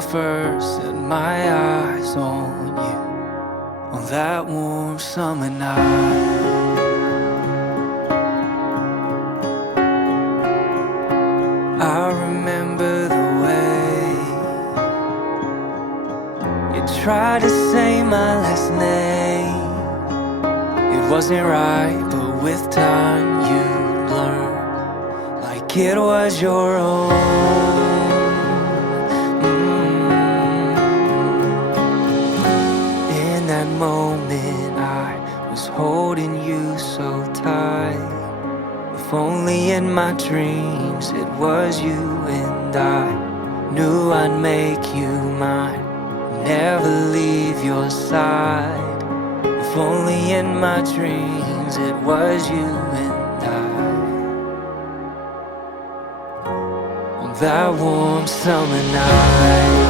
I first set my eyes on you on that warm summer night. I remember the way you tried to say my last name. It wasn't right, but with time you'd learn like it was your own. In that moment I was holding you so tight. If only in my dreams it was you and I knew I'd make you mine, never leave your side. If only in my dreams it was you and I on that warm summer night.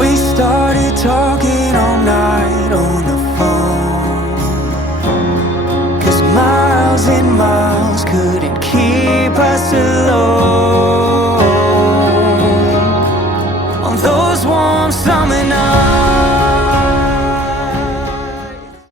We started talking all night on the phone, 'cause miles and miles couldn't keep us alone.